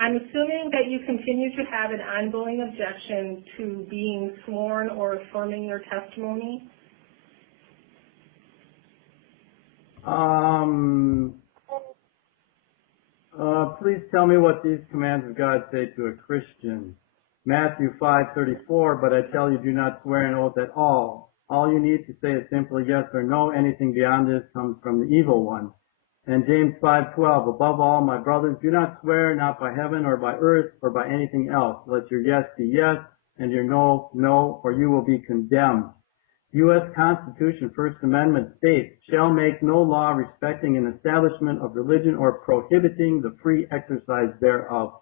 I'm assuming that you continue to have an ongoing objection to being sworn or affirming your testimony. Please tell me what these commands of God say to a Christian. Matthew 5:34, but I tell you, do not swear an oath at all. All you need to say is simply yes or no. Anything beyond this comes from the evil one. And James 5:12, above all, my brothers, do not swear, not by heaven or by earth or by anything else. Let your yes be yes and your no, no, or you will be condemned. U.S. Constitution, First Amendment states, shall make no law respecting an establishment of religion or prohibiting the free exercise thereof.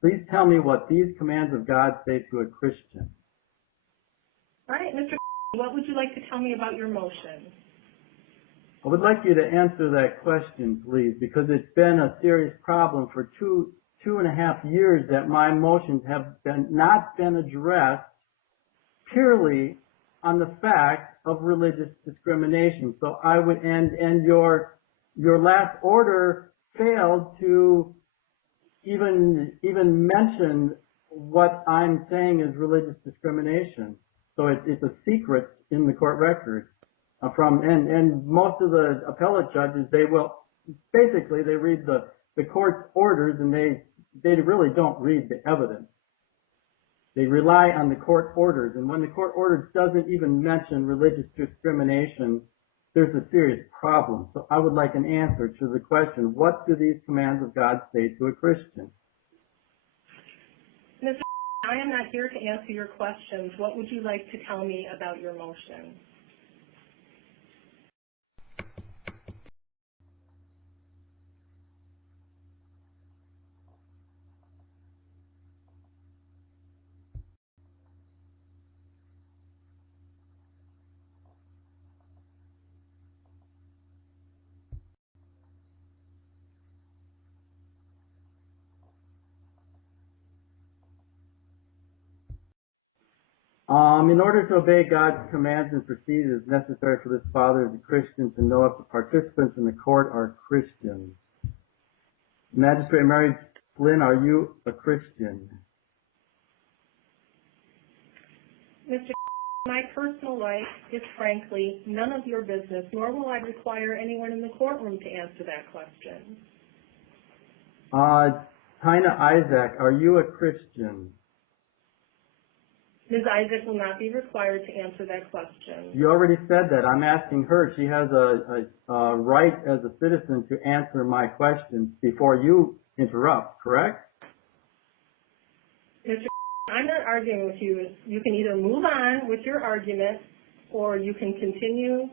Please tell me what these commands of God say to a Christian. All right, Mr. What would you like to tell me about your motion? I would like you to answer that question, please, because it's been a serious problem for two and a half years that my motions have not been addressed purely on the fact of religious discrimination. So I would, and your last order failed to even mention what I'm saying is religious discrimination. So it's a secret in the court record. And most of the appellate judges, they read the court's orders and they really don't read the evidence. They rely on the court orders, and when the court orders doesn't even mention religious discrimination, there's a serious problem. So I would like an answer to the question, what do these commands of God say to a Christian? Mr. I am not here to answer your questions. What would you like to tell me about your motion? In order to obey God's commands and proceed, it is necessary for this father as a Christian to know if the participants in the court are Christians. Magistrate Mary Flynn, are you a Christian? Mr. My personal life is frankly none of your business, nor will I require anyone in the courtroom to answer that question. Tina Isaac, are you a Christian? Ms. Isaac will not be required to answer that question. You already said that. I'm asking her. She has a right as a citizen to answer my questions before you interrupt, correct? Mr. I'm not arguing with you. You can either move on with your argument or you can continue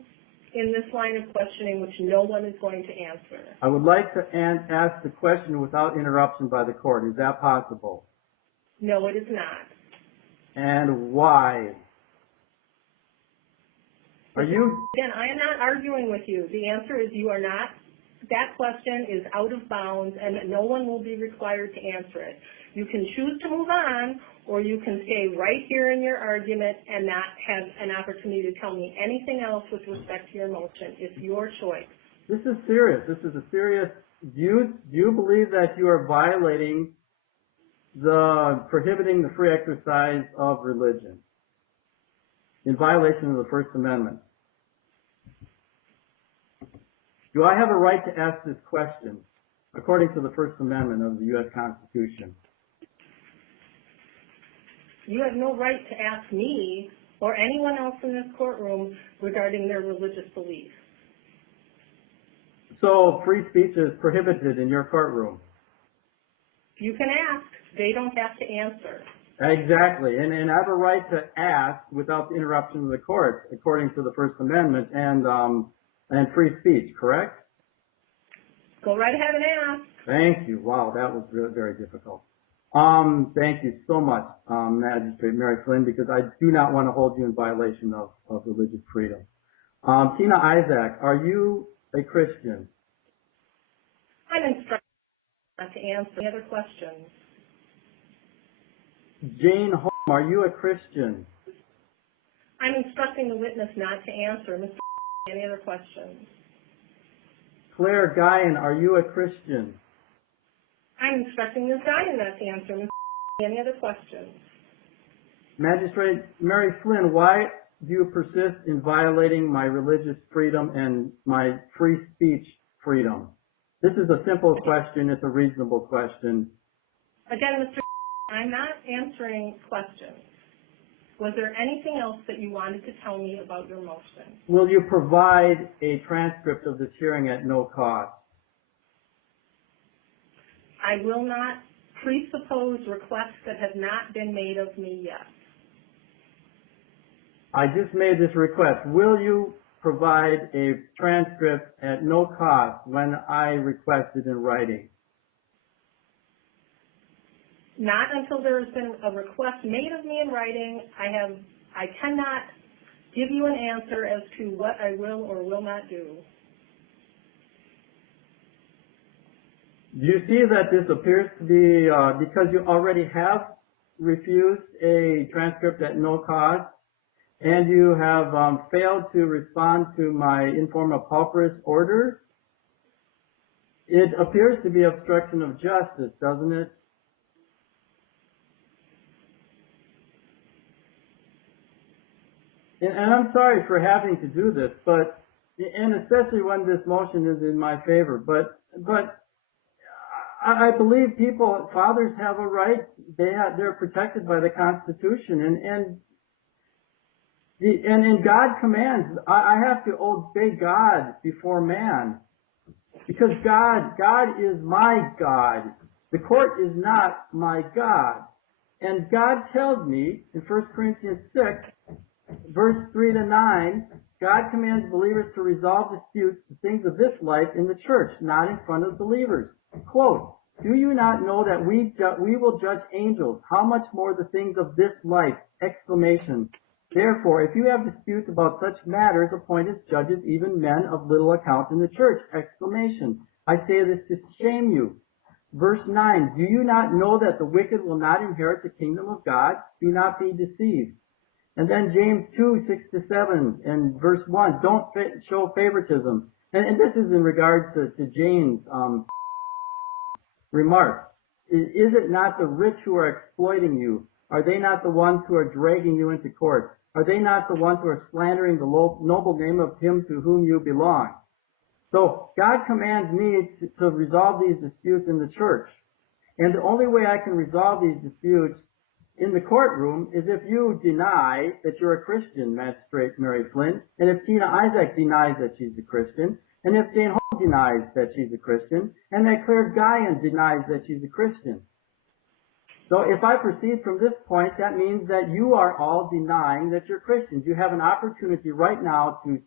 in this line of questioning which no one is going to answer. I would like to ask the question without interruption by the court. Is that possible? No, it is not. And why? Are you? Again, I am not arguing with you. The answer is you are not. That question is out of bounds and no one will be required to answer it. You can choose to move on or you can stay right here in your argument and not have an opportunity to tell me anything else with respect to your motion. It's your choice. This is serious. This is a serious. Do you believe that you are violating prohibiting the free exercise of religion in violation of the First Amendment? Do I have a right to ask this question according to the First Amendment of the U.S. Constitution? You have no right to ask me or anyone else in this courtroom regarding their religious beliefs. So free speech is prohibited in your courtroom? You can ask. They don't have to answer. Exactly. And I have a right to ask without the interruption of the court according to the First Amendment and free speech, correct? Go right ahead and ask. Thank you. Wow, that was really very difficult. Thank you so much, Magistrate Mary Flynn, because I do not want to hold you in violation of religious freedom. Tina Isaac, are you a Christian? I'm instructed not to answer. Any other questions? Jane Holm, are you a Christian? I'm instructing the witness not to answer. Mr. Any other questions? Claire Guyan, are you a Christian? I'm instructing Ms. Diamond to answer. Ms. Any other questions? Magistrate Mary Flynn, why do you persist in violating my religious freedom and my free speech freedom? This is a simple question. It's a reasonable question. Again, Mr. I'm not answering questions. Was there anything else that you wanted to tell me about your motion? Will you provide a transcript of this hearing at no cost? I will not presuppose requests that have not been made of me yet. I just made this request. Will you provide a transcript at no cost when I request it in writing? Not until there has been a request made of me in writing. I cannot give you an answer as to what I will or will not do. Do you see that this appears to be because you already have refused a transcript at no cost and you have failed to respond to my informa pauperis order? It appears to be obstruction of justice, doesn't it? And I'm sorry for having to do this, but, and especially when this motion is in my favor, but I believe fathers have a right, they're protected by the Constitution, and God commands, I have to obey God before man, because God is my God. The court is not my God. And God tells me in 1 Corinthians 6, verse 3 to 9, God commands believers to resolve disputes, the things of this life, in the church, not in front of believers. Quote, do you not know that we will judge angels? How much more the things of this life? Exclamation. Therefore, if you have disputes about such matters, appoint as judges even men of little account in the church. Exclamation. I say this to shame you. Verse 9, do you not know that the wicked will not inherit the kingdom of God? Do not be deceived. And then James 2, 6 to 7, and verse 1, don't show favoritism. And this is in regards to James' remark. Is it not the rich who are exploiting you? Are they not the ones who are dragging you into court? Are they not the ones who are slandering the noble name of him to whom you belong? So God commands me to resolve these disputes in the church. And the only way I can resolve these disputes in the courtroom is if you deny that you're a Christian, Magistrate Mary Flynn, and if Tina Isaac denies that she's a Christian, and if Jane Holmes denies that she's a Christian, and that Claire Guyon denies that she's a Christian. So if I proceed from this point, that means that you are all denying that you're Christians. You have an opportunity right now to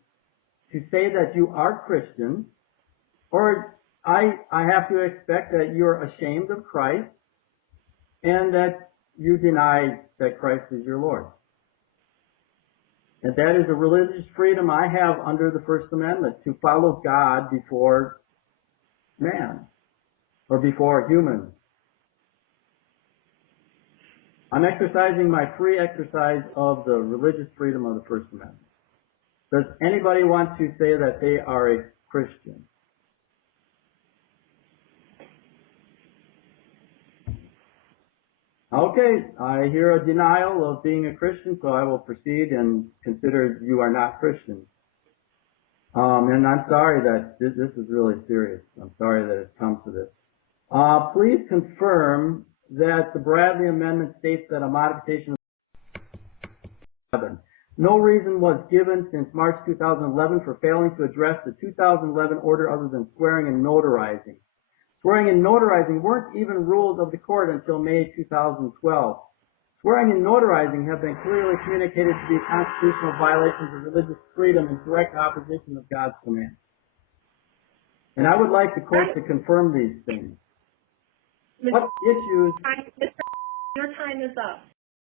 say that you are Christian, or I have to expect that you're ashamed of Christ and that you deny that Christ is your Lord. And that is a religious freedom I have under the First Amendment, to follow God before man or before humans. I'm exercising my free exercise of the religious freedom of the First Amendment. Does anybody want to say that they are a Christian? Okay, I hear a denial of being a Christian, so I will proceed and consider you are not Christian. And I'm sorry that this is really serious. I'm sorry that it's come to this. Please confirm that the Bradley Amendment states that a modification of no reason was given since March 2011 for failing to address the 2011 order other than swearing and notarizing. Swearing and notarizing weren't even rules of the court until May 2012. Swearing and notarizing have been clearly communicated to be constitutional violations of religious freedom in direct opposition of God's command. And I would like the court to confirm these things. What issues... Your time is up.